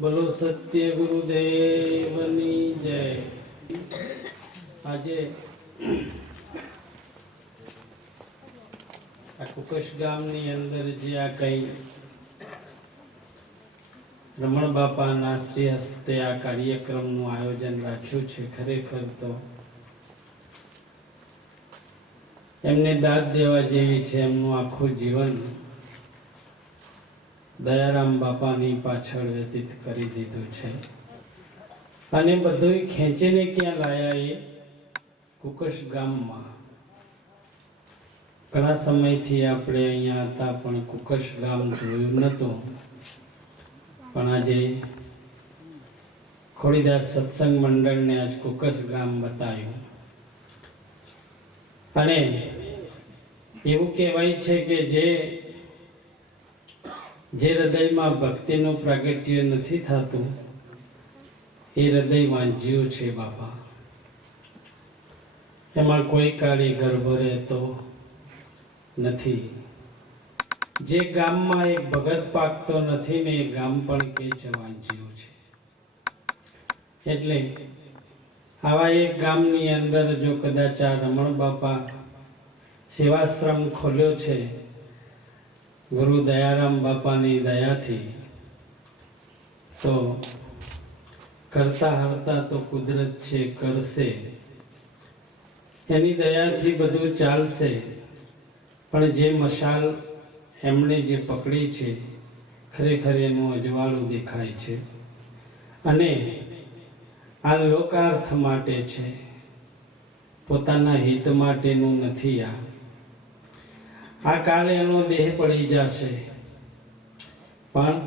બોલો સત્ય ગુરુદેવની જય। આજે આ કુકશ ગામની અંદર જે આ કઈ રમણ બાપાના શ્રી હસ્તે આ કાર્યક્રમનું આયોજન રાખ્યું છે, ખરેખર તો એમને દાદ દેવા જેવી છે। એમનું આખું જીવન દયારામ બાપાની પાછળ વ્યતીત કરી દીધું છે અને બધું ખેંચીને ક્યાં લાયા? એ કુકશ ગામમાં ઘણા સમયથી આપણે અહીંયા હતા પણ કુકશ ગામ જોયું નહોતું, પણ આજે ખોડીદાસ સત્સંગ મંડળને આજ કુકશ ગામ બતાવ્યું। અને એવું કહેવાય છે કે જે હૃદયમાં ભક્તિનું પ્રાગટ્ય નથી થતું એ હૃદય વાંચ્યું છે બાપા। એમાં કોઈ કાળી ગર્ભ રહેતો નથી। જે ગામમાં એક ભગત પાકતો નથી ને એ ગામ પણ કે છે વાંચ્યું છે। એટલે આવા એક ગામની અંદર જો કદાચ આ રમણ બાપા સેવાશ્રમ ખોલ્યો છે ગુરુ દયારામ બાપાની દયાથી, તો કરતા હરતા તો કુદરત છે, કરશે એની દયાથી બધું ચાલશે। પણ જે મશાલ એમણે જે પકડી છે ખરેખર એનું અજવાળું દેખાય છે અને આ લોકાર્થ માટે છે, પોતાના હિત માટેનું નથી। આ કાલે એનો દેહ પડી જશે, પણ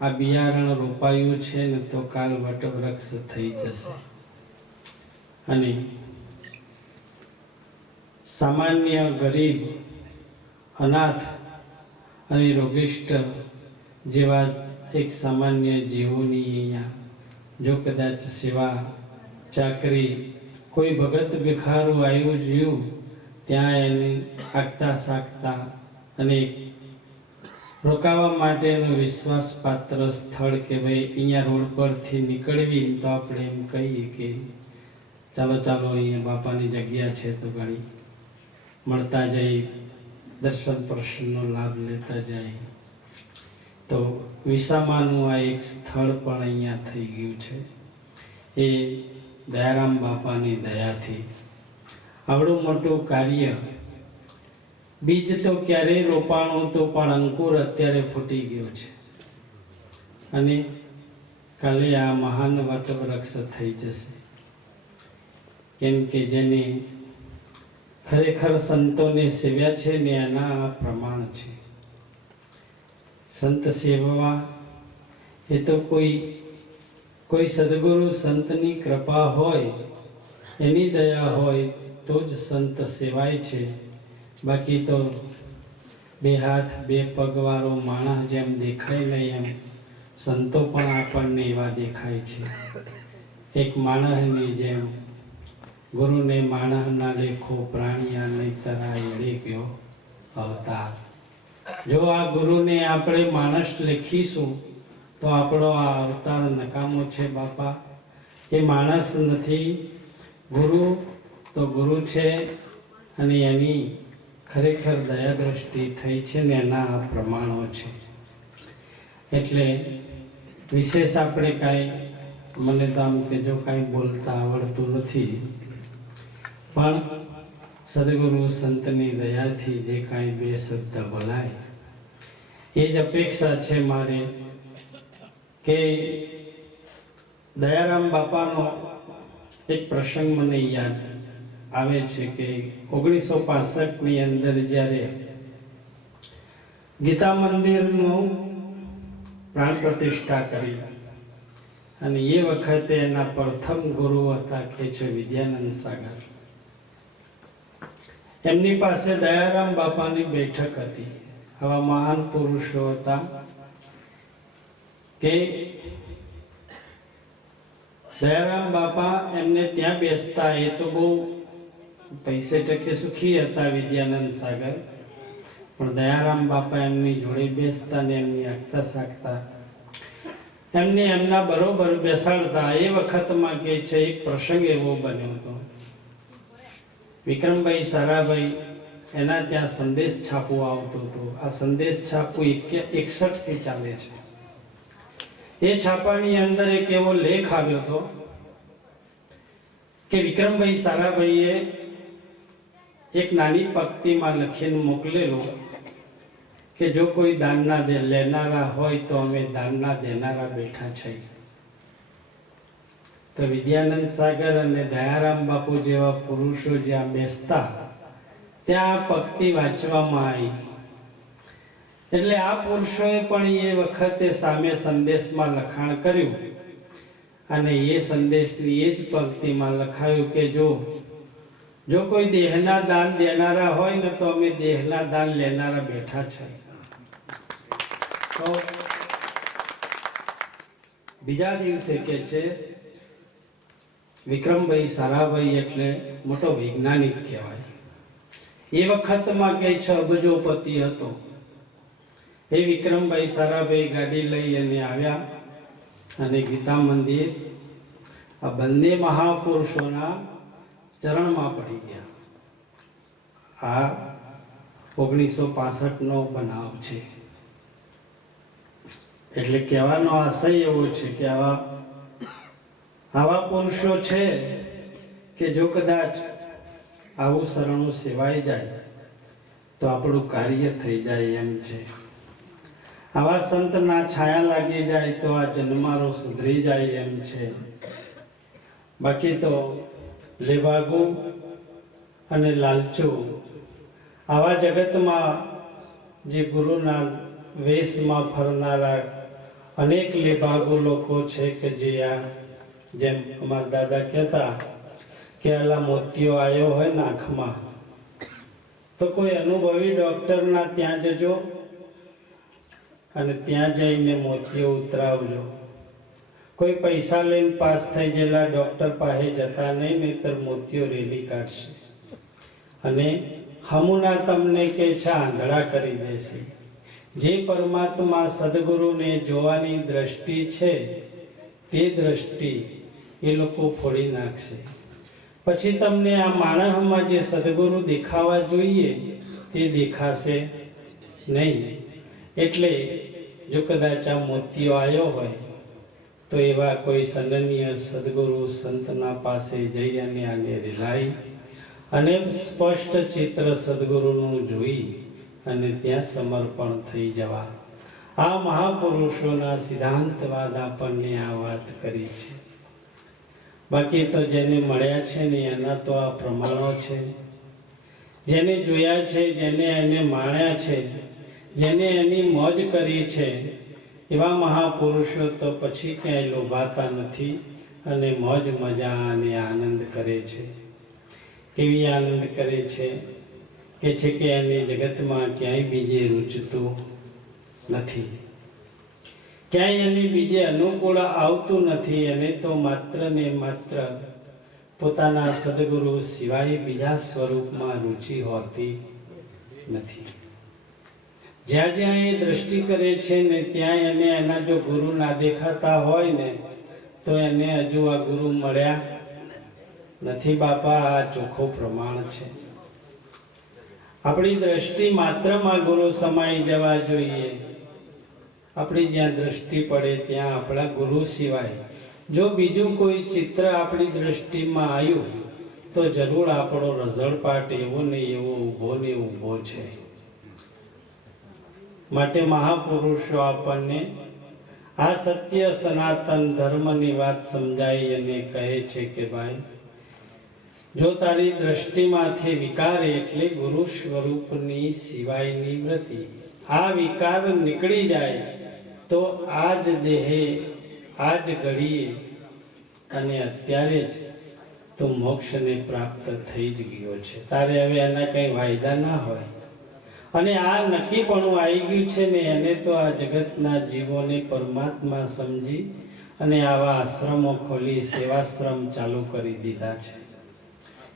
આ બિયારણ રોપાયું છે ને તો કાલ વટવૃક્ષ થઈ જશે। અને સામાન્ય ગરીબ, અનાથ અને રોગિષ્ટ જેવા એક સામાન્ય જીવોની અહીંયા જો કદાચ સેવા ચાકરી કોઈ ભગત ભિખારું આવ્યું જીવ ત્યાં એને આગતા સાકતા અને રોકાવા માટેનું વિશ્વાસપાત્ર સ્થળ કે ભાઈ અહીંયા રોડ પરથી નીકળવી તો આપણે એમ કહીએ કે ચાલો ચાલો અહીંયા બાપાની જગ્યા છે તો ઘણી મળતા જઈ દર્શન પ્રસન્નનો લાભ લેતા જાય। તો વિસામાનું આ એક સ્થળ પણ અહીંયા થઈ ગયું છે એ દયારામ બાપાની દયાથી। આવડું મોટું કાર્ય, બીજ તો ક્યારેય રોપાણું તો પણ અંકુર અત્યારે ફૂટી ગયો છે અને કાલે આ મહાન વટવૃક્ષ થઈ જશે। કેમ કે જેને ખરેખર સંતોને સેવ્યા છે ને એના આ પ્રમાણ છે। સંત સેવવા એ તો કોઈ સદગુરુ સંતની કૃપા હોય, એની દયા હોય તો જ સંત સેવાય છે। બાકી તો બે હાથ બે પગવાળો માણસ જેમ દેખાય નહીં એમ સંતો પણ આપણને એવા દેખાય છે। એક માણસની જેમ ગુરુને માણસના લેખો પ્રાણિયા નહીં તરા એળે ગયો અવતાર। જો આ ગુરુને આપણે માણસ લેખીશું તો આપણો આ અવતાર નકામો છે બાપા। એ માણસ નથી, ગુરુ તો ગુરુ છે અને એની ખરેખર દયા દ્રષ્ટિ થઈ છે ને એના આ પ્રમાણો છે। એટલે વિશેષ આપણે કાંઈ, મને તો આમ કે જો કાંઈ બોલતા આવડતું નથી, પણ સદગુરુ સંતની દયાથી જે કાંઈ બે શબ્દ બોલાય એ જ અપેક્ષા છે મારે કે દયારામ બાપાનો એક પ્રસંગ મને યાદ આવે છે કે 1965ની અંદર જ્યારે ગીતા મંદિરનું પ્રાણ પ્રતિષ્ઠા કરી અને એ વખતે એના પ્રથમ ગુરુ હતા કે છે વિદ્યાનંદ સાગર। એમની પાસે દયારામ બાપાની બેઠક હતી। આવા મહાન પુરુષો હતા કે દયારામ બાપા એમને ત્યાં બેસતા। એ તો બહુ પૈસે ટકે સુખી હતા વિદ્યાનંદ સાગર, પણ દયારામ બાપા એમની જોડે બેસતા ને એમની આગતા સાકતા। એમને એમના બરોબર બેસાડતા. એ વખતમાં કે છે એક પ્રસંગ એવો બન્યો હતો. વિક્રમભાઈ સારાભાઈ એના ત્યાં સંદેશ છાપવું આવતું હતું. આ સંદેશ છાપવું 61 થી ચાલે છે. એ છાપાની અંદર એક એવો લેખ આવ્યો હતો કે વિક્રમભાઈ સારાભાઈએ એક નાની પંક્તિમાં લખીને મોકલેલું કે જો કોઈ દાનના લેનારા હોય તો અમે દાનના દેનારા બેઠા છીએ. તો વિદ્યાનંદ સાગર અને દયારામ બાપુ જેવા પુરુષો જ્યાં બેસતા ત્યાં પંક્તિ વાંચવામાં આવી. એટલે આ પુરુષોએ પણ એ વખતે સામે સંદેશમાં લખાણ કર્યું અને એ સંદેશની એ જ પંક્તિમાં લખાયું કે જો કોઈ દેહના દાન દેનારા હોય ને તો અમે દેહના દાન લેનારા બેઠા છે. તો બીજા દિવસે કે છે વિક્રમભાઈ સારાભાઈ એટલે મોટો વૈજ્ઞાનિક કહેવાય. એ વખતમાં કે છે અબજોપતિ હતો. એ વિક્રમભાઈ સારાભાઈ ગાડી લઈ અને આવ્યા અને ગીતા મંદિર આ બંને મહાપુરુષોના ચરણમાં પડી ગયા. આ 1965 નો બનાવ છે. એટલે કહેવાનો આશય એવો છે કે આવા પુરુષો છે કે જો કદાચ આવું શરણું સેવાઈ જાય તો આપણું કાર્ય થઈ જાય એમ છે. આવા સંતના છાયા લાગી જાય તો આ જન્મારો સુધરી જાય એમ છે. બાકી તો લેભાગુ અને લાલચુ આવા જગતમાં જે ગુરુના વેશમાં ફરનારા અનેક લેભાગુ લોકો છે કે જે જેમ અમારા દાદા કહેતા કે આલા મોતિયો આવ્યો હોય ને આંખમાં તો કોઈ અનુભવી ડોક્ટરના ત્યાં જજો અને ત્યાં જઈને મોતિયો ઉતરાવજો. કોઈ પૈસા લઈને પાસ થઈ ગયેલા ડોક્ટર પાસે જતા નહીં, નહીતર મોતિયો રેલી કાઢશે અને હમુના તમને કે છે આંધળા કરી દેશે. જે પરમાત્મા સદગુરુને જોવાની દ્રષ્ટિ છે તે દ્રષ્ટિ એ લોકો ફોડી નાખશે. પછી તમને આ માણસમાં જે સદગુરુ દેખાવા જોઈએ તે દેખાશે નહીં. એટલે જો કદાચ આ મોતિયો આવ્યો હોય તો એવા કોઈ સન્માનીય સદગુરુ સંતના પાસે જઈ અને આને રિલાઈ અને સ્પષ્ટ ચિત્ર સદગુરુનું જોઈ અને ત્યાં સમર્પણ થઈ જવા. આ મહાપુરુષોના સિદ્ધાંતવાદ આપણને આ વાત કરી છે. બાકી તો જેને મળ્યા છે ને એના તો આ પ્રમાણો છે. જેને જોયા છે, જેને એને માણ્યા છે, જેને એની મોજ કરી છે એવા મહાપુરુષો તો પછી ક્યાંય લોભાતા નથી અને મોજ મજા અને આનંદ કરે છે. કેવી આનંદ કરે છે કે એને જગતમાં ક્યાંય બીજે રૂચતું નથી, ક્યાંય એને બીજે અનુકૂળ આવતું નથી. અને તો માત્ર ને માત્ર પોતાના સદગુરુ સિવાય બીજા સ્વરૂપમાં રુચિ હોતી નથી. જ્યાં જ્યાં એ દ્રષ્ટિ કરે છે ને ત્યાં એને એના જો ગુરુ ના દેખાતા હોય ને તો એને હજુ આ ગુરુ મળ્યા નથી. બાપા, આ ચોખ્ખું પ્રમાણ છે. આપણી દ્રષ્ટિ માત્રમાં ગુરુ સમાઈ જવા જોઈએ. આપણી જ્યાં દ્રષ્ટિ પડે ત્યાં આપણા ગુરુ સિવાય જો બીજું કોઈ ચિત્ર આપણી દ્રષ્ટિમાં આવ્યું તો જરૂર આપણો રઝળપાટ એવો ને એવો ઊભો છે. માટે મહાપુરુષો આપણને આ સત્ય સનાતન ધર્મની વાત સમજાઈ અને કહે છે કે ભાઈ, જો તારી દ્રષ્ટિમાંથી વિકાર એટલે ગુરુ સ્વરૂપની સિવાયની વૃત્તિ, આ વિકાર નીકળી જાય તો આ જ દેહે, આ જ ઘડીએ અને અત્યારે જ તો મોક્ષને પ્રાપ્ત થઈ જ ગયો છે. તારે હવે એના કઈ વાયદા ના હોય. અને આ નક્કીપણું આવી ગયું છે ને એને તો આ જગતના જીવોને પરમાત્મા સમજી અને આવા આશ્રમો ખોલી સેવાશ્રમ ચાલુ કરી દીધા છે.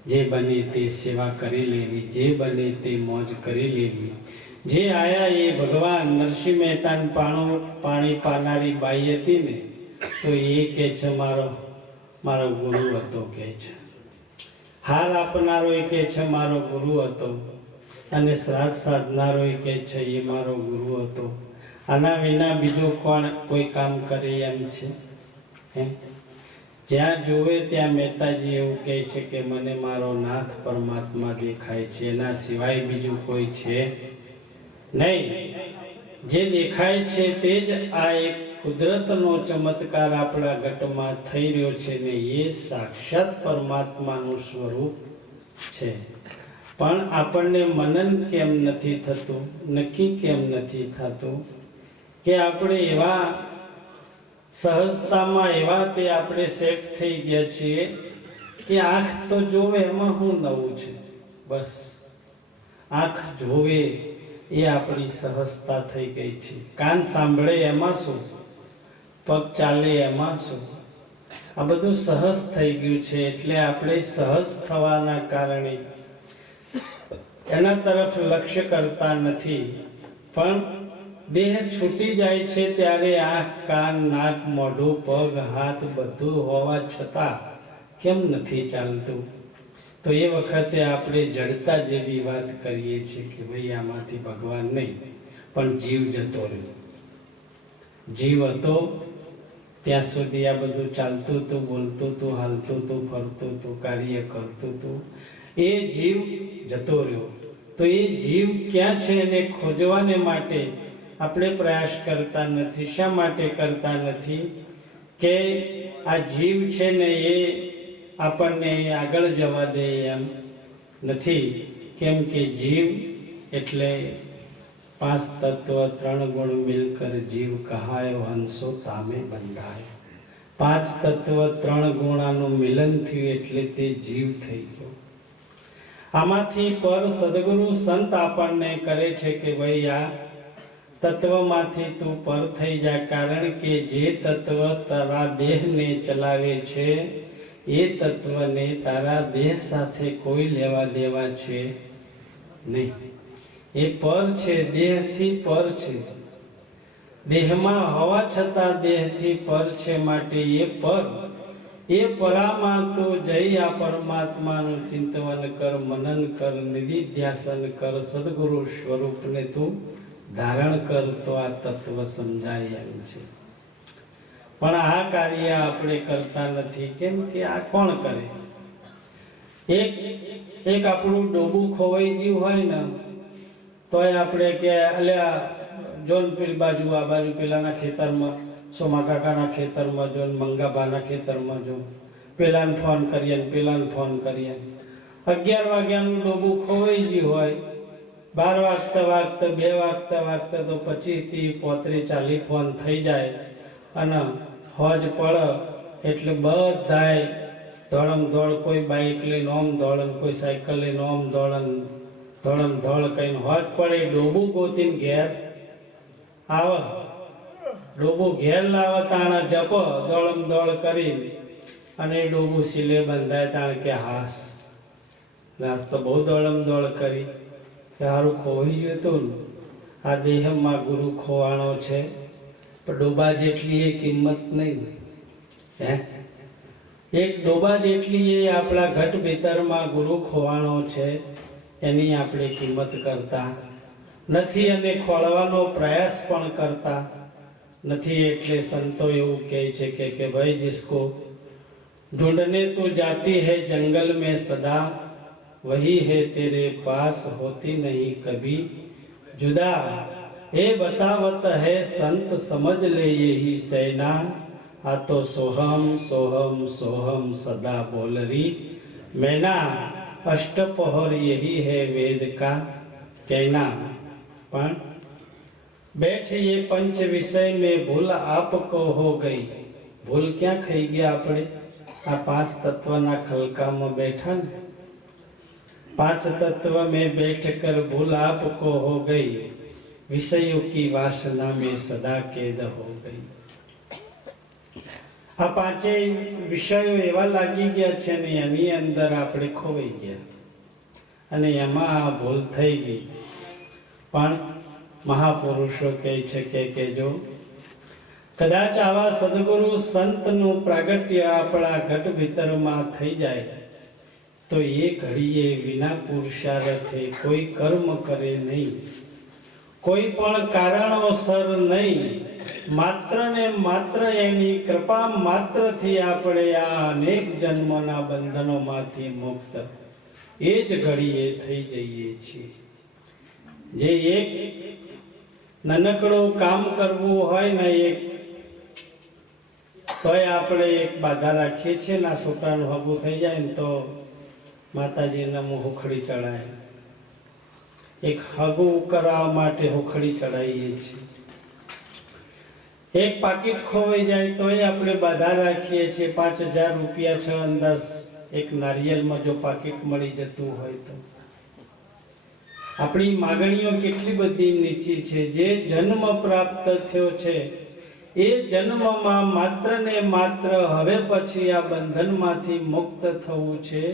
જે બને તે સેવા કરી લેવી, જે બને તે મોજ કરી લેવી, જે આયા એ ભગવાન નરસિંહ મહેતાને પાણી પાનારી બાઈ હતી ને, તો એ કે છે મારો ગુરુ હતો કે છે. હાર આપનારો એ કે છે મારો ગુરુ હતો, અને શ્રાદ્ધ સાધનારો એ કે છે એ મારો ગુરુ હતો. આના વિના બીજું કોણ કોઈ કામ કરે એમ છે? હે, જ્યાં જોવે ત્યાં મહેતાજી એવું કહે છે કે મને મારો નાથ પરમાત્મા દેખાય છે, એના સિવાય બીજું કોઈ છે નહીં. જે દેખાય છે તે જ આ એક કુદરતનો ચમત્કાર આપણા ઘટમાં થઈ રહ્યો છે ને, એ સાક્ષાત પરમાત્માનું સ્વરૂપ છે. પણ આપણને મનન કેમ નથી થતું, નક્કી કેમ નથી થતું કે આપણે એવા સહજતામાં એવા તે આપણે સેટ થઈ ગયા છીએ કે આંખ તો જોવે એમાં શું નવું છે, બસ આંખ જોવે એ આપણી સહજતા થઈ ગઈ છે. કાન સાંભળે એમાં શું, પગ ચાલે એમાં શું, આ બધું સહજ થઈ ગયું છે. એટલે આપણે સહજ થવાના કારણે એના તરફ લક્ષ્ય કરતા નથી. પણ દેહ છૂટી જાય છે ત્યારે આંખ, કાન, નાક, મોઢું, પગ, હાથ બધું હોવા છતાં કેમ નથી ચાલતું? તો એ વખતે આપણે જડતા જેવી વાત કરીએ છીએ કે ભાઈ આમાંથી ભગવાન નહીં, પણ જીવ જતો રહ્યો. જીવ હતો ત્યાં સુધી આ બધું ચાલતું હતું, બોલતું હતું, હાલતું હતું, ફરતું હતું, કાર્ય કરતું હતું. એ જીવ જતો રહ્યો. તો એ જીવ ક્યાં છે એને ખોજવાને માટે આપણે પ્રયાસ કરતા નથી. શા માટે કરતા નથી? કે આ જીવ છે ને એ આપણને આગળ જવા દે એમ નથી. કેમ કે જીવ એટલે 5 તત્વ 3 ગુણ મિલકર જીવ કહાયો, હંસો તામે બંધાયો. 5 તત્વ 3 ગુણાનું મિલન થયું એટલે તે જીવ થઈ ગયો. આમાંથી પર સદગુરુ સંત આપણને કરે છે કે ભાઈ આ તત્વમાંથી તું પર થઈ જા. કારણ કે જે તત્વ તારા દેહને ચલાવે છે એ તત્વને તારા દેહ સાથે કોઈ લેવા દેવા છે નહીં. એ પર છે, દેહથી પર છે. દેહમાં હોવા છતાં દેહથી પર છે. માટે એ પર, એ પરામાં તું જઈ આ પરમાત્માનું ચિંતન કર, મનન કર, નિધિધ્યાસન કર, સદગુરુ સ્વરૂપને તું ધારણ કર, તો આ તત્વ સમજાય એમ છે. પણ આ કાર્ય આપણે કરતા નથી. કેમ કે આ કોણ કરે? એક આપણું ડોબું ખોવાઈ ગયું હોય ને તોય આપણે કે અલ્યા જોન પેલી બાજુ, આ બાજુ પેલાના ખેતરમાં, સોમા કાકાના ખેતરમાં જો, મંગાભાના ખેતરમાં જો, પેલાને ફોન કરીએ ને પેલાને ફોન કરીએ. 11 વાગ્યાનું ડોબું ખોવાઈ ગયું હોય, 12 વાગતા 2 વાગતા તો 25 થી 35 40 ફોન થઈ જાય. અને હોજ પડે એટલે બધાય ધોળમ ધોળ, કોઈ બાઈક લઈને ઓમ દોડન, કોઈ સાયકલ લઈને ઓમ દોડન, ધોળમ ધોળ કહીને હોજ પડે ડોબું ગોતીને ઘેર આવે. ડોબું ઘેર લાવે તાણા જપો દોડમ દોડ કરી, અને ડોબું સિલે બંધાય તાણ કે હાસ નાસ તો બહુ દોડમ દોડ કરી, સારું ખોઈ ગયું હતું. આ દેહમાં ગુરુ ખોવાણો છે, પણ ડોબા જેટલી એ કિંમત નહીં. હે, એક ડોબા જેટલી એ આપણા ઘટ ભીતરમાં ગુરુ ખોવાણો છે, એની આપણે કિંમત કરતા નથી અને ખોળવાનો પ્રયાસ પણ કરતા નથી. એટલે સંતો એવું કહે છે કે ભાઈ जिसको ढूंढने तो जाती है जंगल में सदा, वही है तेरे पास होती नहीं कभी जुदा. ये बतावत है संत समझ ले यही सेना, आ तो सोहम सोहम सोहम सदा बोल रही मैना. अष्टपहर यही है वेद का कहना. पण बैठ ये पंच विषय में भूल आपको हो गई. भूल क्या खाई गया આપણે? આ 5 તત્વના ખલકામાં બેઠા ને, 5 तत्व में बैठ कर भूल आपको हो गई, विषयों की वासना में सदा कैद हो गई. આ પાંચેય વિષયો એવા લાગી ગયા છે ને એની અંદર આપણે ખોવાઈ ગયા અને એમાં ભૂલ થઈ ગઈ. પણ મહાપુરુષો કહે છે કે જો કદાચ આવા સદગુરુ સંતનું પ્રાગટ્ય આપણા ઘટ ભીતરમાં થઈ જાય તો એ ઘડીએ વિના પુરુષાર્થે કોઈ કર્મ કરે નહીં, કોઈ પણ કારણોસર નહીં, માત્ર ને માત્ર એની કૃપા માત્રથી આપણે આ અનેક જન્મના બંધનોમાંથી મુક્ત એ જ ઘડીએ થઈ જઈએ છીએ. જે એક નાનકડું કામ કરવું હોય ને એક તોય આપણે એક બાધા રાખીએ છીએ ને આ છોકરાનું હગું થઈ જાય ને તો માતાજીના હુખડી ચડાય, એક હગું કરાવવા માટે હુખડી ચડાવીએ છીએ. એક પાકીટ ખોવાઈ જાય તોય આપણે બાધા રાખીએ છીએ 5,000 રૂપિયા છે અંદર એક નારિયેળમાં જો પાકીટ મળી જતું હોય તો. આપણી માગણીઓ કેટલી બધી નીચી છે. જે જન્મ પ્રાપ્ત થયો છે એ જન્મમાં માત્ર ને માત્ર હવે પછી આ બંધનમાંથી મુક્ત થવું છે.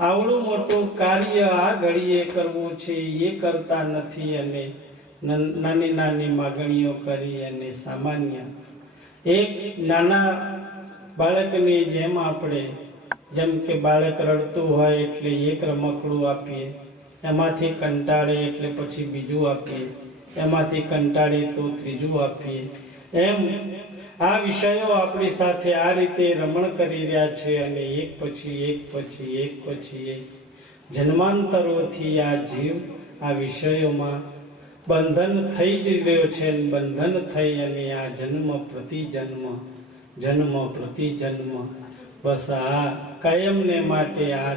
આવડું મોટું કાર્ય આ ઘડીએ કરવું છે એ કરતા નથી અને નાની નાની માગણીઓ કરી અને સામાન્ય એક નાના બાળકની જેમ આપણે જેમ કે બાળક રડતું હોય એટલે એક રમકડું આપીએ, એમાંથી કંટાળે એટલે પછી બીજું આપીએ, એમાંથી કંટાળે તો ત્રીજું આપીએ. એમ આ વિષયો આપણી સાથે આ રીતે રમણ કરી રહ્યા છે અને એક પછી એક પછી એક પછી એક જન્માંતરોથી આ જીવ આ વિષયોમાં બંધન થઈ જ રહ્યો છે. બંધન થઈ અને આ જન્મ પ્રતિ જન્મ બસ આ કાયમને માટે આ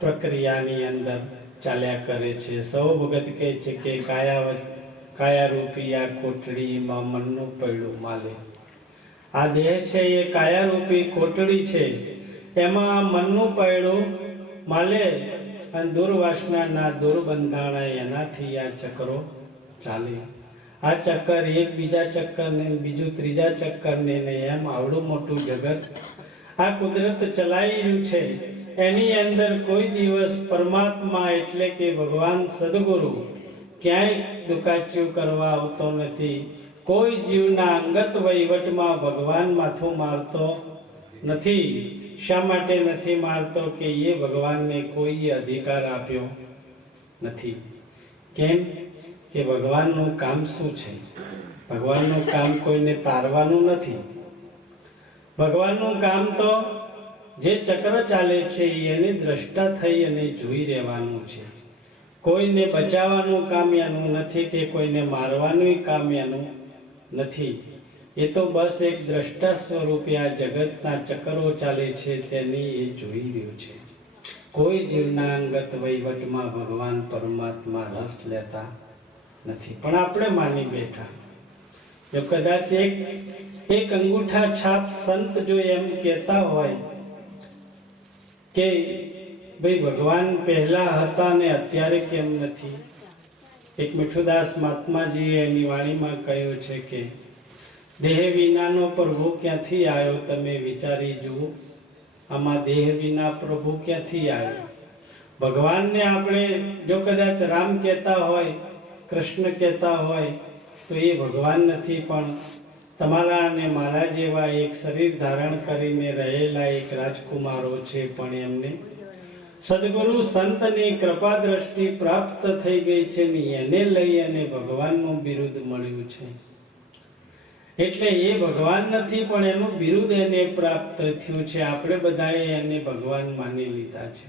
પ્રક્રિયાની અંદર ચાલ્યા કરે છે. સૌ ભગત કહે છે કે કાયારૂપી આ કોટડીમાં મનનું પૈડું માલે. આ દેહ છે એ કાયારૂપી કોટડી છે, એમાં મનનું પૈડું માલે અને દુર્વાસનાના દુર્બંધાણા એનાથી આ ચક્રો ચાલે. આ ચક્કર એક બીજા ચક્કરને બીજું ત્રીજા ચક્કરને એમ આવડું મોટું જગત આ કુદરત ચલાવી રહ્યું છે. એની અંદર કોઈ દિવસ પરમાત્મા એટલે કે ભગવાન સદગુરુ ક્યાંય દુકાચ્યું કરવા આવતો નથી. કોઈ જીવના અંગત વહીવટમાં ભગવાન માથું મારતો નથી. શા માટે નથી મારતો કે એ ભગવાનને કોઈ અધિકાર આપ્યો નથી. કેમ કે ભગવાનનું કામ શું છે? ભગવાનનું કામ કોઈને તારવાનું નથી. ભગવાનનું કામ તો જે ચક્ર ચાલે છે એને દ્રષ્ટા થઈ અને જોઈ રહેવાનું છે. કોઈને બચાવવાનું કામ એનું નથી કે કોઈને મારવાનું કામ એનું નથી. એ તો બસ એક દ્રષ્ટા સ્વરૂપે આ જગતના ચક્રો ચાલે છે તેની એ જોઈ રહ્યું છે. કોઈ જીવના અંગત વહીવટમાં ભગવાન પરમાત્મા રસ લેતા નથી. પણ આપણે માની બેઠા. જો કદાચ એક અંગૂઠા છાપ સંત જો એમ કહેતા હોય કે ભાઈ ભગવાન પહેલા હતા ને અત્યારે કેમ નથી. એક મીઠુદાસ મહાત્માજીએ એની વાણીમાં કહ્યું છે કે દેહ વિનાનો પ્રભુ ક્યાંથી આવ્યો તમે વિચારી જુઓ. આમાં દેહ વિના પ્રભુ ક્યાંથી આવ્યો? ભગવાનને આપણે જો કદાચ રામ કહેતા હોય, કૃષ્ણ કહેતા હોય તો એ ભગવાન નથી, પણ તમારા અને મારા જેવા એક શરીર ધારણ કરીને રહેલા એક રાજકુમારો છે. પણ એમને સદગુરુ સંતની કૃપા દ્રષ્ટિ પ્રાપ્ત થઈ ગઈ છે ને એને લઈ અને ભગવાનનું બિરુદ મળ્યું છે. એટલે એ ભગવાન નથી પણ એનું બિરુદ એને પ્રાપ્ત થયું છે. આપણે બધાએ એને ભગવાન માની લીધા છે.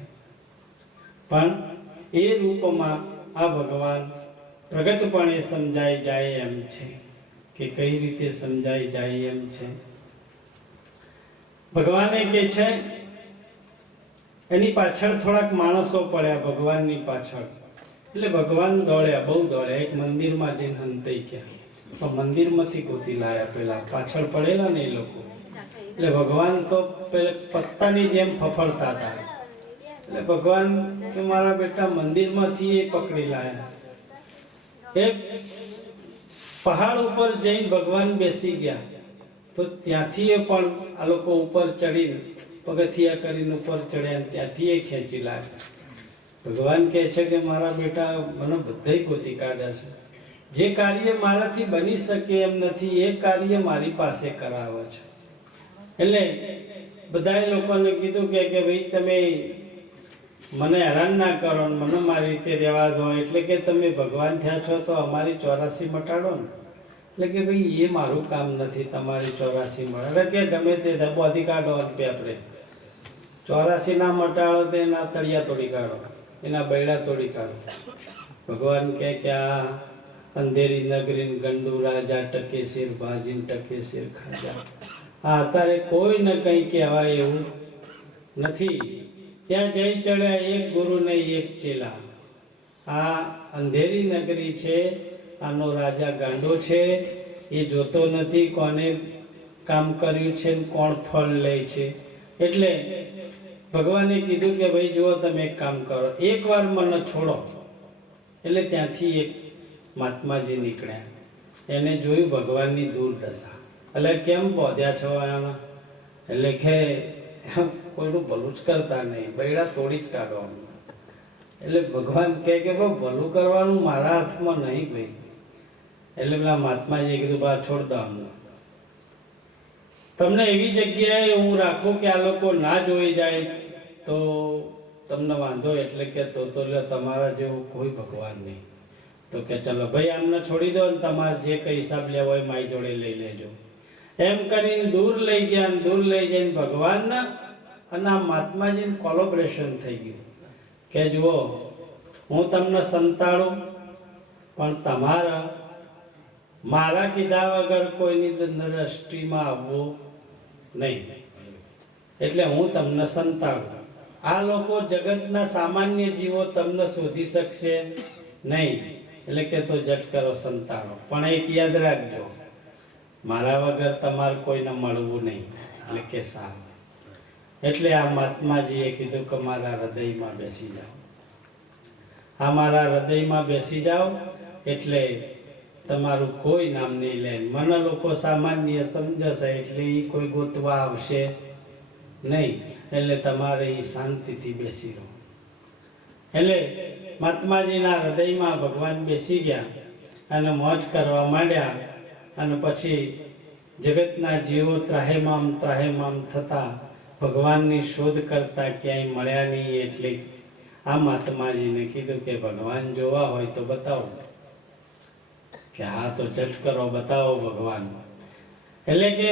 પણ એ રૂપમાં આ ભગવાન પ્રગટપણે સમજાઈ જાય એમ છે. કે કઈ રીતે સમજાઈ જાય એમ છે? ભગવાને કે છે એની પાછળ થોડાક માણસો પડ્યા ભગવાનની પાછળ. એટલે ભગવાન દોડ્યા, બહુ દોડ્યા. એક મંદિરમાં જઈને હંતાઈ ગયા. પણ મંદિરમાંથી ગોતી લાયા પેલા પાછળ પડેલા ને એ લોકો. એટલે ભગવાન તો પેલા પત્તાની જેમ ફફડતા હતા. એટલે ભગવાન કે મારા બેટા મંદિરમાંથી એ પકડી લાયા. એક પહાડ ઉપર જઈને ભગવાન બેસી ગયા તો ત્યાંથી એ પણ આ લોકો ઉપર ચડીને પગથિયા કરીને ઉપર ચડ્યા, ત્યાંથી એ ખેંચી લાગ્યા. ભગવાન કહે છે કે મારા બેટા મને બધાય ગોતી કાઢ્યા છે, જે કાર્ય મારાથી બની શકે એમ નથી એ કાર્ય મારી પાસે કરાવે છે. એટલે બધાએ લોકોને કીધું કે ભાઈ તમે મને હેરાન ના કરો ને મને મારી રીતે રહેવા દો, એટલે કે તમે ભગવાન થયા છો તો અમારી 84 મટાડો ને. એટલે કે ભાઈ એ મારું કામ નથી તમારી 84 મળે, કે ગમે તે બોધી કાઢો પેપરે 84 ના મટાડો તો એના તળિયા તોડી કાઢો, એના બૈડા તોડી કાઢો. ભગવાન કહે કે આ અંધેરી નગરી ગંડુ રાજા ટકે શેર ભાજીન ટકે શેર ખાજા. આ અત્યારે કોઈ ને કંઈ કહેવાય એવું નથી. ત્યાં જઈ ચડ્યા એક ગુરુ ને એક ચેલા. આ અંધેરી નગરી છે, આનો રાજા ગાંડો છે, એ જોતો નથી કોને કામ કર્યું છે ને કોણ ફળ લે છે. એટલે ભગવાને કીધું કે ભાઈ જુઓ તમે એક કામ કરો, એકવાર મને છોડો. એટલે ત્યાંથી એક મહાત્માજી નીકળ્યા. એને જોયું ભગવાનની દુર્દશા. એટલે કેમ બોધ્યા છો આના? એટલે કે કોઈનું ભલું જ કરતા નહીં, બૈડા તોડી જ કાઢવાનું. એટલે ભગવાન કહે કે ભાઈ ભલું કરવાનું મારા હાથમાં નહીં ભાઈ. એટલે પેલા મહાત્માજીએ કીધું બા છોડ દો અમને, તમને એવી જગ્યાએ હું રાખું કે આ લોકો ના જોઈ જાય તો તમને વાંધો. એટલે કે તો તમારા જેવું કોઈ ભગવાન નહીં. તો કે ચલો ભાઈ આમને છોડી દો ને તમારે જે કઈ હિસાબ લેવો હોય મારી જોડે લઈ લેજો. એમ કરીને દૂર લઈ ગયા. દૂર લઈ જઈને ભગવાનના અને આ મહાત્માજીનું કોલોબરેશન થઈ ગયું કે જુઓ હું તમને સંતાડું પણ તમારા મારા કીધા વગર કોઈની દ્રષ્ટિમાં આવવું નહીં. એટલે હું તમને સંતાડું. આ લોકો જગતના સામાન્ય જીવો તમને શોધી શકશે નહીં. એટલે કે તો જટ કરો સંતાડો, પણ એક યાદ રાખજો મારા વગર તમારે કોઈને મળવું નહીં. એટલે કે સારું. એટલે આ મહાત્માજીએ કીધું કે મારા હૃદયમાં બેસી જાઓ. આ મારા હૃદયમાં બેસી જાઓ એટલે તમારું કોઈ નામ નહીં લે. મને લોકો સામાન્ય સમજશે એટલે એ કોઈ ગોતવા આવશે નહીં. એટલે તમારે એ શાંતિથી બેસી રહો. એટલે મહાત્માજીના હૃદયમાં ભગવાન બેસી ગયા અને મોજ કરવા માંડ્યા. અને પછી જગતના જીવો ત્રાહેમામ થતા ભગવાનની શોધ કરતા ક્યાંય મળ્યા નહીં. એટલે આ મહાત્માજીને કીધું કે ભગવાન જોવા હોય તો બતાવો. કે હા તો જટ કરો બતાવો ભગવાન. એટલે કે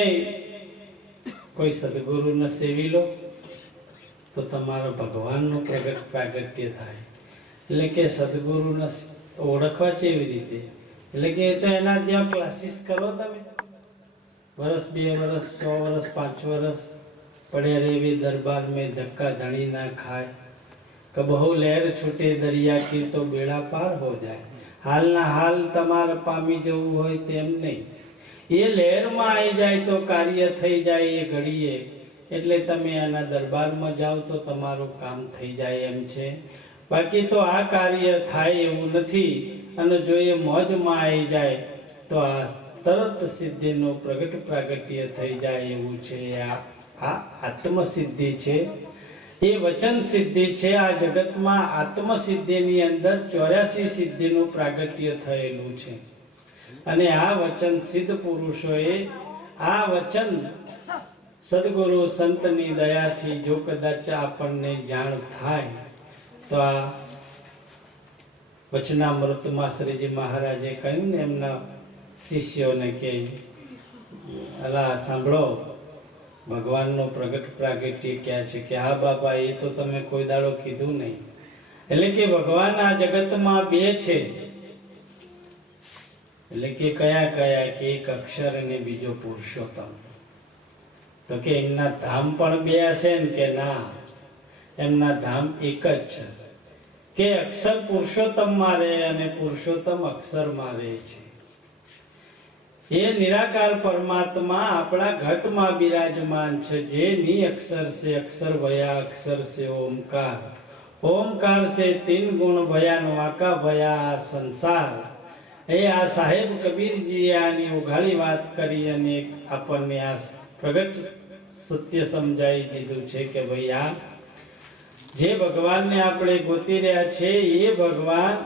કોઈ સદગુરુને સેવી લો તો તમારો ભગવાનનું પ્રાગટ્ય થાય. એટલે કે સદગુરુને ઓળખવા કેવી રીતે? એટલે કે તો એના ત્યાં ક્લાસીસ કરો તમે. વર્ષ 2 વર્ષ 100 વર્ષ 5 વર્ષ પડ્યા રેવી દરબાર में धक्का धनी ना खाए कबहू लहर छूटे दरिया की तो बेड़ा पार हो जाए. हालना हाल તમારે પામી જવું હોય તેમ નહીં. એ લહેરમાં આવી જાય તો કાર્ય થઈ જાય એ ઘડીએ. એટલે તમે એના દરબારમાં જાઓ તો તમારું કામ થઈ જાય એમ છે. બાકી તો આ કાર્ય થાય એવું નથી. અને જો એ મોજમાં આવી જાય તો આ તરત સિદ્ધિનું પ્રગટ પ્રાગટ્ય થઈ જાય એવું છે. આ આત્મસિદ્ધિ છે, એ વચન સિદ્ધિ છે. આ જગતમાં આત્મસિદ્ધિની અંદર 84 સિદ્ધિનું પ્રાગટ્ય થયેલું છે. અને આ વચન સિદ્ધ પુરુષોએ આ વચન સદગુરુ સંતની દયાથી જો કદાચ આપણને જાણ થાય તો આ વચનામૃતમાં શ્રીજી મહારાજે કહ્યું ને એમના શિષ્યોને કે અલા સાંભળો ભગવાનનો પ્રગટ પ્રાગટ્ય ક્યાં છે? કે હા બાપા એ તો તમે કોઈ દાડો કીધું નહીં. એટલે કે ભગવાન આ જગતમાં 2 છે. એટલે કે કયા કયા? કે એક અક્ષર અને બીજો પુરુષોત્તમ. તો કે એમના ધામ પણ 2 હશે ને? કે ના, એમના ધામ એક જ છે. કે અક્ષર પુરુષોત્તમ માં રહે અને પુરુષોત્તમ અક્ષર માં રહે છે. એ નિરાકાર પરમાત્મા આપણા ઘટમાં બિરાજમાન છે. જે ની અક્ષર से अक्षर भया अक्षर से ओमकार ओमकार से 3 गुण भया वाका भया संसार. એ આ સાહેબ કબીરજીએ આની ઉઘાડી વાત કરી અને આપણને આ પ્રગટ સત્ય સમજાવી દીધું છે કે ભાઈ આ જે ભગવાનને આપણે ગોતી રહ્યા છે એ ભગવાન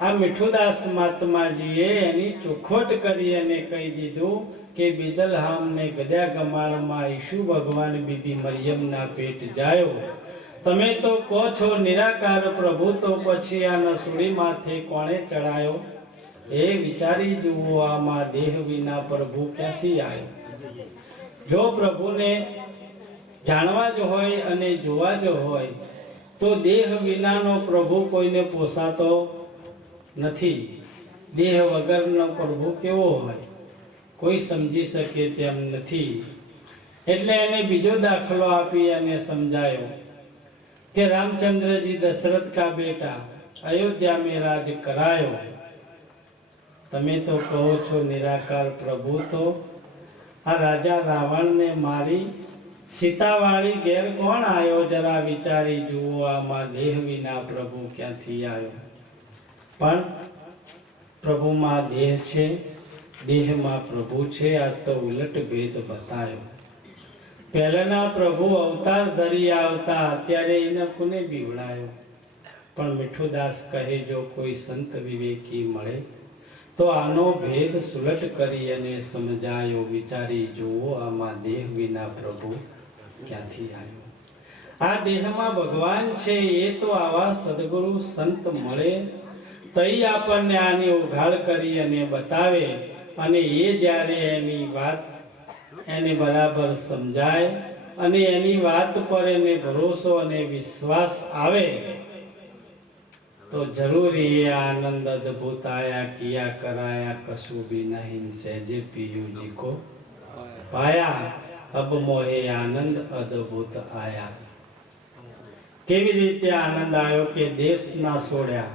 આ મીઠુદાસ મહાત્માજીએ એની ચોખવટ કરી અને કહી દીધું કે બિદલહામને ગદ્યા ગમાળમાં ઈશુ ભગવાન બીબી મરિયમના પેટ જાયો. તમે તો કહો છો નિરાકાર પ્રભુ, તો પછી આ નસુડી માથે કોણે ચડાયો? એ વિચારી જુઓ, આમાં દેહ વિના પ્રભુ ક્યાંથી આવ્યો? જો પ્રભુને જાણવા જ હોય અને જોવા જ હોય તો દેહ વિનાનો પ્રભુ કોઈને પોસાતો નથી. દેહ વગરનો પ્રભુ કેવો હોય કોઈ સમજી શકે તેમ નથી. એટલે એને બીજો દાખલો આપી અને સમજાયો કે रामचंद्र जी दशरथ का बेटा अयोध्या में राज करायो. તમે તો કહો છો નિરાકાર પ્રભુ, તો આ રાજા રાવણ ને મારી સીતાવાળી ઘેર કોણ આવ્યો? જરા વિચારી જુઓ, આમાં દેહ વિના પ્રભુ ક્યાંથી આવ્યો? પણ પ્રભુમાં દેહ છે, દેહમાં પ્રભુ છે. આ તો ઉલટ ભેદ બતાયો. પહેલાના પ્રભુ અવતાર ધરી આવતા, અત્યારે એને કોને બીવડાયો? પણ મીઠુદાસ કહે જો કોઈ સંત વિવેકી મળે તો આનો ભેદ સુલટ કરી અને સમજાયો. વિચારી જુઓ, આમાં દેહ વિના પ્રભુ ક્યાંથી આવ્યો? આ દેહમાં ભગવાન છે. એ તો આવા સદગુરુ સંત મળે તઈ આપણને આની ઉઘાડ કરી અને બતાવે. અને એ જ્યારે એની વાત એને બરાબર સમજાય અને એની વાત પર એને ભરોસો અને વિશ્વાસ આવે तो जरूरी ये आनंद अद्भुत आया, किया कराया कशु भी नहीं, सहजे पीयू जी को पाया, अब मोहे आनंद अद्भुत आया. કેવી રીતે આનંદ આવ્યો કે દેશ ના છોડ્યા,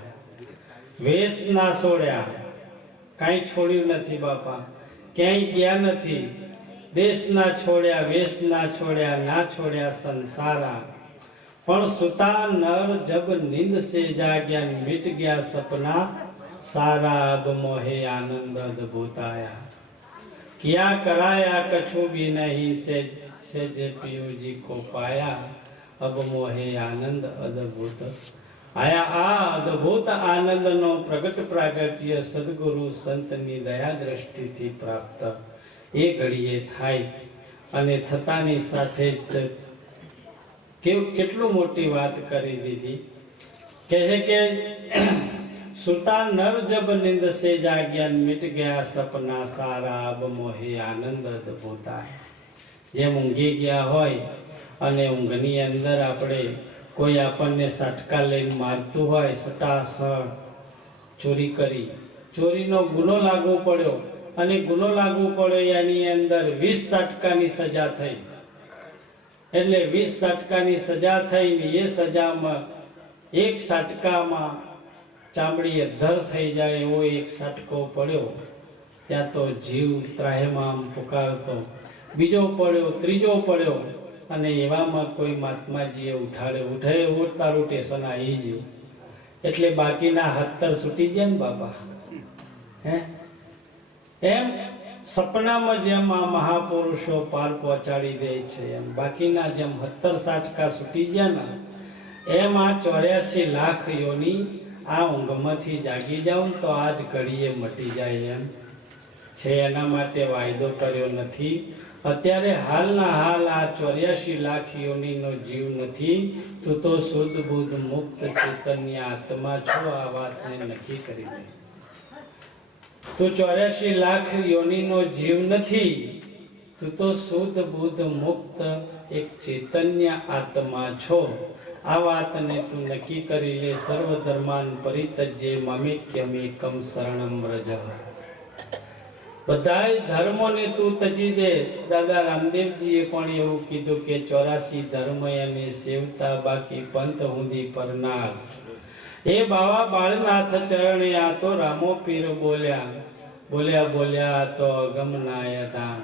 વેશ ના છોડ્યા, કાંઈ છોડ્યું નથી બાપા, ક્યાંય ગયા નથી. દેશ ના છોડ્યા, વેશ ના છોડ્યા, ના છોડ્યા સંસારા. પણ સુતા નર જબ નીંદ સે જાગ્યા, मिट गया सपना सारा, अब मोहे आनंद अद्भुत आया. किया कराया कछु भी नहीं, से जे पियू जी को पाया, अब मोहे आनंद अद्भुत आया. આ અદ્ભુત આનંદનો પ્રગટ પ્રાગટ્ય સદગુરુ સંતની દયા દ્રષ્ટિથી પ્રાપ્ત એ ઘડીએ થાય. અને થતાની સાથે જ કેટલું મોટી વાત કરી દીધી. કહે કે સુતા નર જબ નિંદ સે જાગ્યા, મિટ ગયા સપના સારા, અબ મોહે આનંદ અદ્ભુત આયા. જેમ ઊંઘી ગયા હોય અને ઊંઘની અંદર આપણે કોઈ આપણને સટકા લઈને મારતું હોય, સટાસટ ચોરી કરી, ચોરીનો ગુનો લાગુ પડ્યો અને ગુનો લાગુ પડ્યો એની અંદર 20 સટકાની સજા થઈ. એટલે 20 સટકાની સજા થઈ ને એ સજામાં એક સટકામાં ચામડી અધ્ધર થઈ જાય એવો એક સટકો પડ્યો. ત્યાં તો જીવ ત્રાહિમામ પુકારતો, બીજો પડ્યો, ત્રીજો પડ્યો અને એવામાં કોઈ મહાત્માજીએ ઉઠાડે તારું ટેશન આવી ગયું. એટલે બાકીના 17 છૂટી ગયા ને બાપા. હે એમ સપનામાં જેમ આ મહાપુરુષો પાર પહોંચાડી દે છે, એમ બાકીના જેમ 17 સાટકા છૂટી ગયા ને, એમ આ 84 લાખ યોની આ ઊંઘમાંથી જાગી જાઉં તો આજ ઘડીએ મટી જાય એમ છે. એના માટે વાયદો કર્યો નથી. અત્યારે હાલના હાલ આ 84 લાખ યોનીનો જીવ નથી. તું તો શુદ્ધ બુદ્ધ મુક્ત ચેતન્ય આત્મા છો. આ વાતને નક્કી કરી દે. તું 84 લાખ યોનીનો જીવ નથી. તું તો શુદ્ધ બુદ્ધ મુક્ત એક ચૈતન્ય આત્મા છો. આ વાતને તું નક્કી કરી લે. સર્વ ધર્માન પરિત્યજ્ય મામેક્યમ એકમ શરણમ વ્રજ. બધાય ધર્મોને તું તજી દે. દાદા રામદેવજીએ પણ એવું કીધું કે 84 ધર્મ એને સેવતા, બાકી પંથ ઊંધી પરનાર. એ બાવા બાળનાથ ચરણે આ તો રામો પીર બોલ્યા આ તો અગમનાય દાન.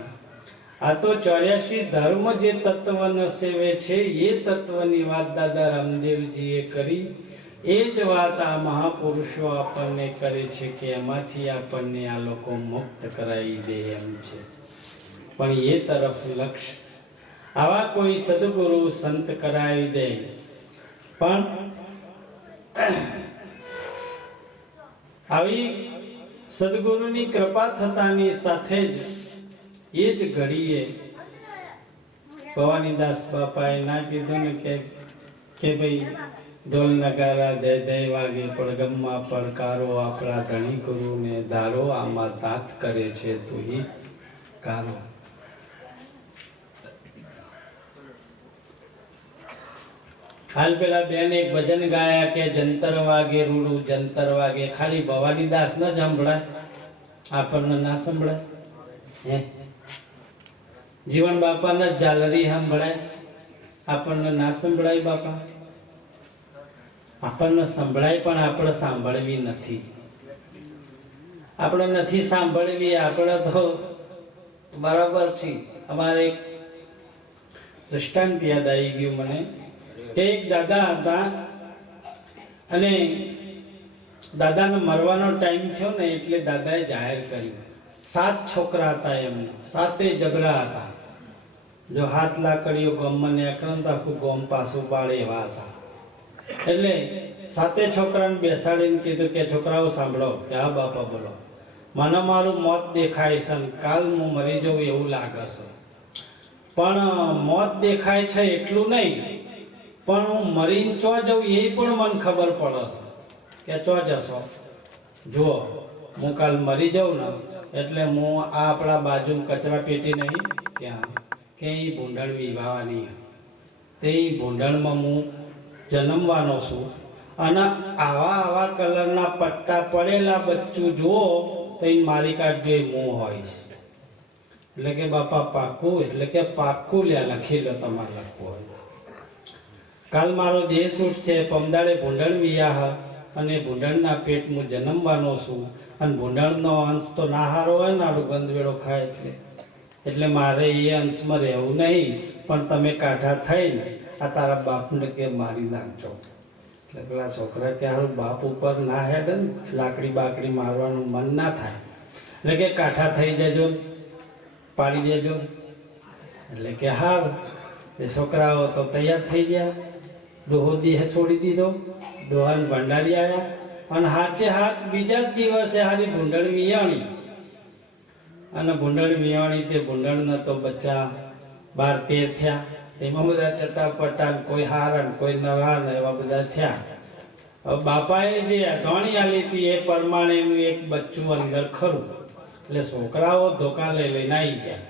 આ તો 84 ધર્મ જે તત્વને સેવે છે એ તત્વની વાત દાદા રામદેવજીએ કરી. એ જ વાત આ મહાપુરુષો આપણને કરે છે કે એમાંથી આપણને આ લોકો મુક્ત કરાવી દે એમ છે. પણ એ તરફ લક્ષ્ય આવા કોઈ સદગુરુ સંત કરાવી દે પણ આવી સદગુરુની કૃપા થતાની સાથે જ એ જ ઘડીએ ભવાનીદાસ બાપાએ ના કીધું ને કે ભાઈ ઢોલ નગારા જય જય વાગે પડગમમાં પડકારો આપણા ધણી ગુરુને ધારો આમાં તાત કરે છે તુહી કારો. હાલ પેલા બેન એક ભજન ગાયા કે જંતર વાગે રૂડું જંતર વાગે, ખાલી ભવાનીદાસ ન સંભળાય, આપણને ના સંભળાય હે? જીવન બાપાને ઝાલરી સંભળાય, આપણને ના સંભળાય બાપા? આપણને સંભળાય પણ આપણે સાંભળવી નથી. આપણે નથી સાંભળવી, આપણે તો બરાબર છે. અમારે એક દૃષ્ટાંત યાદ આવી ગયું મને કે એક દાદા હતા અને દાદાને મરવાનો ટાઈમ થયો ને એટલે દાદાએ જાહેર કર્યું 7 છોકરા હતા, એમને 7 જબરા હતા. જો હાથ લાકડીઓ ગામમાં નીકળે તો આખું ગામ પાછું પાડે એવા હતા. એટલે 7 છોકરાને બેસાડીને કીધું કે છોકરાઓ સાંભળો કે હા બાપા બોલો, મને મારું મોત દેખાય છે, કાલ હું મરી જાઉં એવું લાગે છે, પણ મોત દેખાય છે એટલું નહીં, પણ હું મરીને ચો જાઉં એ પણ મને ખબર પડે છે કે ચો જશો. જુઓ હું કાલ મરી જાઉં ને એટલે હું આ આપણા બાજુ કચરા પેટી નહીં ત્યાં કે એ ભૂંડણ વિવાહવાની, તે ભૂંડણમાં હું જન્મવાનો છું અને આવા આવા કલરના પટ્ટા પડેલા બચ્ચું જુઓ તો એ મારી કાઢજો, એ હું હોઈશ. એટલે કે બાપા પાક્કું? એટલે કે પાક્કું, લ્યા લખી લો તમારે લખવું હોય. કાલ મારો દેહ છૂટશે, પમદાડે ભૂંડણ વિયાહ અને ભૂંડણના પેટ હું જન્મવાનો છું, અને ભૂંડણનો અંશ તો ના હારો હોય ને, આડું ગંદવેડો ખાય એટલે મારે એ અંશમાં રહેવું નહીં, પણ તમે કાઢા થઈને આ તારા બાપને કે મારી નાખજો. એટલે પેલા છોકરા કે હારું બાપ ઉપર ના હેડે ને, લાકડી બાકડી મારવાનું મન ના થાય, એટલે કે કાઠા થઈ જજો, પાડી દેજો. એટલે કે હાર એ છોકરાઓ તો તૈયાર થઈ ગયા. ડોહો દેહ છોડી દીધો, ડોહાને ભંડારી આવ્યા અને હાચે હાથ બીજા જ દિવસે હારી ભૂંડણ વિયાણી. અને ભૂંડણ વિયાણી તે ભૂંડણના તો બચ્ચા 12-13 થયા. એમાં બધા ચટાપટા, કોઈ હારણ કોઈ નવાણ એવા બધા થયા. હવે બાપાએ જે અધવાણી આલી હતી એ પ્રમાણેનું એક બચ્ચું અંદર ખરું. એટલે છોકરાઓ ધોકા લઈને આવી ગયા.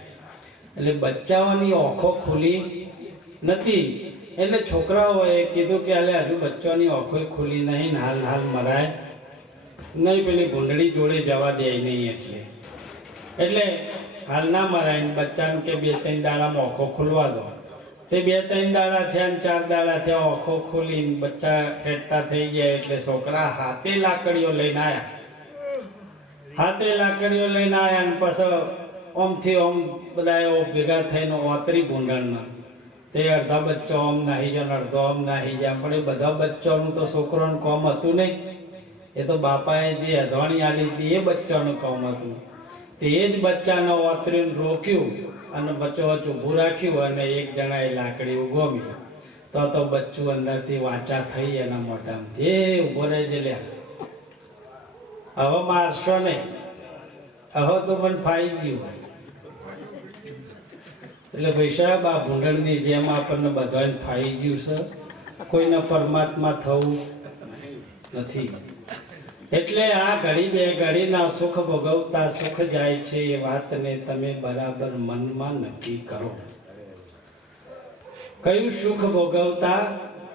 એટલે બચ્ચાઓની આંખો ખુલી નથી, એટલે છોકરાઓએ કીધું કે અલે હજુ બચ્ચાની આંખો ખુલી નહીં, હાલ હાલ મરાય નહીં, પેલી ભૂંડળી જોડે જવા દે નહીં. એટલે હાલ ના મરાય, બચ્ચાને કે 2-3 દાડામાં આંખો ખુલવા દો. તે 2-3 દાડા થયા, 4 દાડા થયા, આંખો ખુલીને બચ્ચા હેઠતા થઈ ગયા. એટલે છોકરા હાથે લાકડીઓ લઈને આવ્યા. હાથે લાકડીઓ લઈને આવ્યા અને પછી ઓમથી ઓમ બધા ભેગા થઈને ઓતરી ભૂંડણના. તે અડધા બચ્ચો ઓમ નાહી ગયા, અડધો ઓમ નાહી ગયા, પણ એ બધા બચ્ચાનું તો છોકરાનું કોમ હતું નહીં. એ તો બાપાએ જે અધવાણી આલી હતી એ બચ્ચાનું કોમ હતું. તે એ જ બચ્ચાને ઓતરીને રોક્યું અને બચ્ચો ઊભું રાખ્યું અને એક જણાએ લાકડી ઉગોમી. તો બચ્ચું અંદરથી વાચા થઈ એના મોઢામાંથી, એ ઉભો રહેજે લ્યા, હવે મારશો નહીં, હવે તો પણ ફાઈ ગયું. એટલે ભાઈ સાહેબ, આ ભૂંડણની જેમ આપણને બધાને ફાઈ ગયું છે, કોઈને પરમાત્મા થવું નથી. એટલે આ ઘડી બે ઘડીના સુખ ભોગવતા સુખ જાય છે, એ વાતને તમે બરાબર મનમાં નક્કી કરો. કયું સુખ ભોગવતા?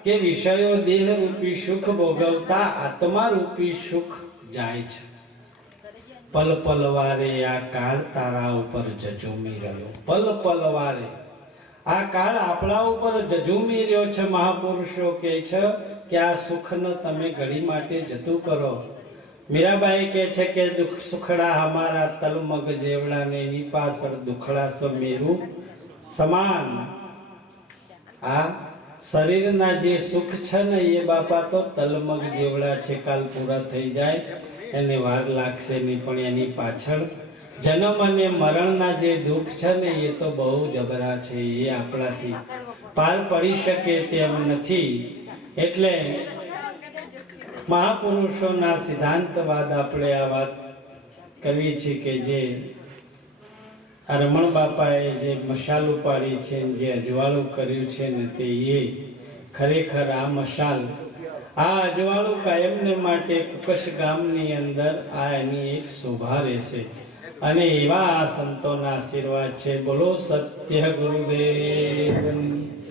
કે વિષયો દેહ રૂપી સુખ ભોગવતા આત્મા રૂપી સુખ જાય છે. પલ પલ વારે આ કાળ તારા ઉપર જજુમી રહ્યો. પલ પલ વારે આ કાળ આપણા ઉપર જજુમી રહ્યો છે. મહાપુરુષો કહે છે કે આ સુખને તમે ઘડી માટે જતું કરો. મીરાબાઈ કહે છે કે દુઃખ સુખડા હમારા તલમગ જેવડા ને એની પાછળ દુખડા સ મેરું સમાન. આ શરીરના જે સુખ છે ને એ બાપા તો તલમગ જેવડા છે, કાલ પૂરા થઈ જાય એને વાર લાગશે નહીં, પણ એની પાછળ જન્મ અને મરણના જે દુઃખ છે ને એ તો બહુ જબરા છે. એ આપણાથી પાર પડી શકે તેમ નથી. એટલે મહાપુરુષોના સિદ્ધાંતવાદ આપણે આ વાત કરવી છે કે જે આ રમણ બાપાએ જે મશાલ ઉપાડી છે, જે અજવાળું કર્યું છે ને, તે એ ખરેખર આ મશાલ, આ અજવાળું કાયમને માટે કુકશ ગામની અંદર આ એની એક શોભા રહેશે. અને એવા આ સંતોના આશીર્વાદ છે. બોલો સત્ય ગુરુદેવની.